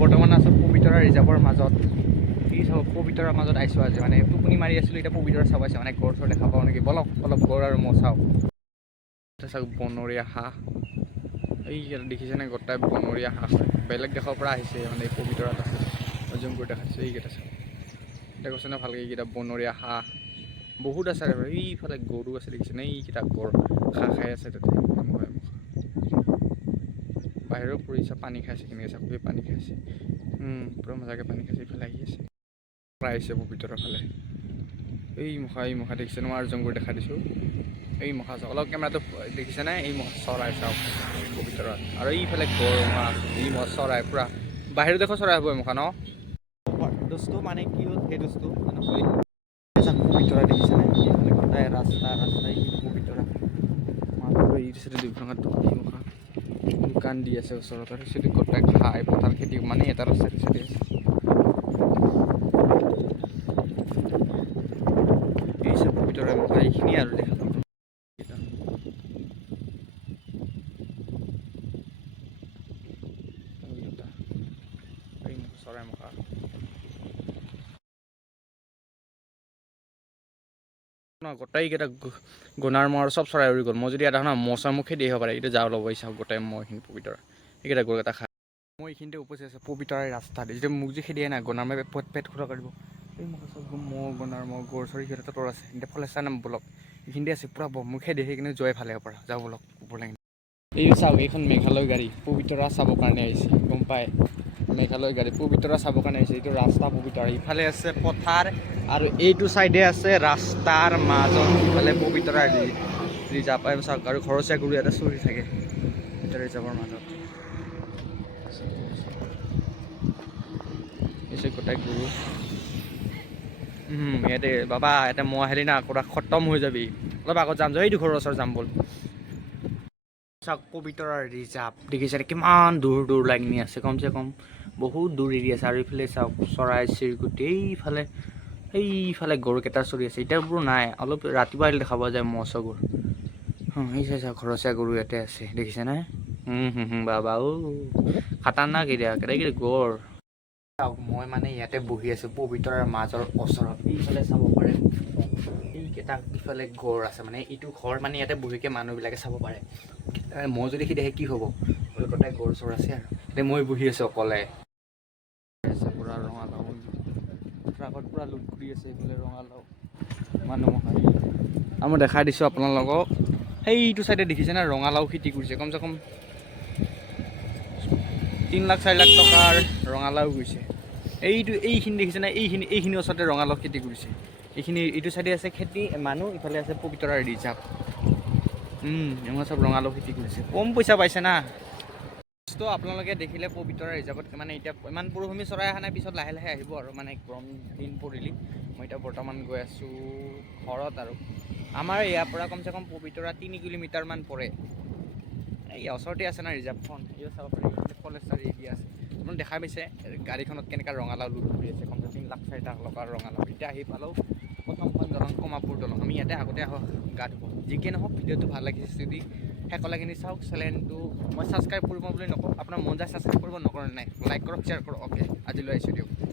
বৰ্তমান আছোঁ পবিতৰা ৰিজাৰ্ভৰ মাজত। কি চাব পবিতৰাৰ মাজত আহিছোঁ আজি, মানে টোপনি মাৰি আছিলোঁ, এতিয়া পবিতৰা চাব আহিছোঁ, মানে গড় চৰ দেখা পাওঁ নেকি। বলক অলপ গড় আৰু মই চাওঁ। এতিয়া চাওক বনৰীয়া হাঁহ, এই দেখিছেনে গোটাই বনৰীয়া হাঁহ হয়, বেলেগ দেশৰ পৰা আহিছে, মানে এই পবিতৰাত আছে। জুম কৰি দেখাইছোঁ এইকেইটা চাওক, এতিয়া কৈছে ন ভালকৈ এইকেইটা বনৰীয়া হাঁহ বহুত আছে আৰু এইফালে গৰু আছে দেখিছেনে, এইকেইটা গড় ঘাঁহ খাই আছে তাতে। বাহিৰৰ পৰিছে পানী খাইছে, কেনেকৈ চাওক পানী খাইছে, পূৰা মজাকৈ পানী খাইছে, ইফালে আহি আছে আহিছে পবিতৰাৰ ফালে। এই মুখা দেখিছেনে, মই আৰু জুম কৰি দেখাই দিছোঁ। এই মুখা চাওক, অলপ কেমেৰাটো দেখিছেনে, এই মুখা চৰাই চাওক পবিতৰাত। আৰু এইফালে গড় মাছ, এই মুখা চৰাই পূৰা বাহিৰৰ দেশৰ চৰাই হ'ব এই মুখা ন। বস্তু মানে কি হ'ল সেই বস্তু পবিতৰা দেখিছেনে, এইফালে গোটাই ৰাস্তা এই পবিতৰা মাত্ৰ এই দুখনত মুখা দোকান দি আছে ওচৰত, আৰু সেইটো গোটাই খাই পথাৰ খেতি মানে এটা ৰাস্তা আছে। এই চব পবিতৰা মুখা এইখিনিয়ে আৰু দেখা পাব। চৰাই মুখা গোটেইকেইটা গুণাৰ মৰ চব চৰাই উৰি গ'ল। মই যদি এটা মচা মুখে দি আহিব পাৰে, এতিয়া যাওঁ ল'ব চাওক গোটাই মই এইখিনি পবিতৰা এইকেইটা গৰু এটা খাই মই এইখিনিতে উপস্থিত আছে পবিতৰাৰ ৰাস্তাত। যেতিয়া মোক যে খেদিয়ে নাই গণাৰ মাৰে পেট খুৰা কৰিব, এই মোক চব গণাৰ গড় চৰি সিহঁতে তলৰ আছে, এতিয়া ফলে চাই নাম বলক এইখিনিতে আছে পূৰা মুখে দেখি কিনে যোৱাই ভালে পৰা যাওঁ বলক ওপৰ লাগে। এই চাওক এইখন মেঘালয় গাড়ী পবিতৰা চাবৰ কাৰণে আহিছে, গম পায় মেঘালয় গাড়ী পবিতৰা চাবৰ কাৰণে আহিছে। এইটো ৰাস্তা পবিতৰা, ইফালে আছে পথাৰ আৰু এইটো চাইডে আছে ৰাস্তাৰ মাজত, ইফালে পবিতৰা ৰিজাৰ্ভ চাওক। আৰু ঘৰচীয়া গৰু এটা চৰি থাকে এটা ৰিজাৰ্ভৰ মাজত, গোটাই গৰু ইয়াতে বাবা ইয়াতে মই আহিলি না পুৰা খতম হৈ যাবি। অলপ আগত যাম, এইটো ঘৰৰ ওচৰত যাম বল। চাওক পবিতৰা ৰিজাৰ্ভ দেখিছে কিমান দূৰ দূৰ লাগি আছে, কমচে কম বহুত দূৰ এৰি আছে। আৰু এইফালে চাওক চৰাই চিৰিকটি, এইফালে গৰুকেইটা চৰি আছে, এতিয়া বোৰো নাই, অলপ ৰাতিপুৱা আহিলে দেখা পোৱা যায় ম'হ গৰু। এই চাওক ঘৰচীয়া গৰু ইয়াতে আছে দেখিছেনে, বাবা খাতাৰনাক এৰিয়া গড়। চাওক মই মানে ইয়াতে বহি আছোঁ পবিতৰাৰ মাজৰ ওচৰত, এইফালে চাব পাৰে এইকেইটা ইফালে গড় আছে, মানে এইটো ঘৰ মানে ইয়াতে বহিকে মানুহবিলাকে চাব পাৰে। মই যদি দেখে কি হ'ব, গোটাই গড় চৰ আছে আৰু এতিয়া মই বহি আছোঁ অকলে। পূৰা ৰঙালাও ট্ৰাকত পূৰা লোড কৰি আছে, এইফালে ৰঙালাও মানুহ আৰু মই দেখাই দিছোঁ আপোনালোকক। সেইটো চাইডে দেখিছেনে ৰঙালাও খেতি কৰিছে, কমচে কম 3 লাখ 4 লাখ টকাৰ ৰঙালাও গৈছে। এইখিনি দেখিছেনে, এইখিনি ওচৰতে ৰঙালাও খেতি কৰিছে। এইটো চাইডে আছে খেতি মানুহ, ইফালে আছে পবিতৰা ৰিজাৰ্ভ। এওঁ চব ৰঙালাও খেতি কৰিছে, কম পইচা পাইছে না। তো আপোনালোকে দেখিলে পবিতৰা ৰিজাৰ্ভত মানে এতিয়া ইমান মৰুভূমি চৰাই অহা নাই, পিছত লাহে লাহে আহিব আৰু মানে গৰম দিন পৰিলি। মই এতিয়া বৰ্তমান গৈ আছোঁ ঘৰত, আৰু আমাৰ ইয়াৰ পৰা কমচে কম পবিতৰা 3 কিলোমিটাৰমান পৰে। এই ওচৰতে আছে না ৰিজাৰ্ভখন, এই চাব পাৰি ফৰেষ্টাৰ এৰিয়া আছে। আপুনি দেখা পাইছে গাড়ীখনত কেনেকৈ ৰঙালাও লোড কৰি আছে, কমচে 3 লাখ 4 লাখ টকাৰ ৰঙালাও। এতিয়া আহি পালোঁ প্ৰথমখন দলং কমাপুৰ দলং, আমি ইয়াতে আগতে আহোঁ গা ধুব। যিকি নহওক ভিডিঅ'টো ভাল লাগিছে যদি সকলোখিনি চাওক। চেনেলটো মই ছাবস্ক্ৰাইব কৰিব বুলি নকওঁ, আপোনাৰ মন যায় ছাবস্ক্ৰাইব কৰিব, নকৰে নাই লাইক কৰক শ্বেয়াৰ কৰক। অ'কে আজিলৈ আহিছোঁ দিয়ক।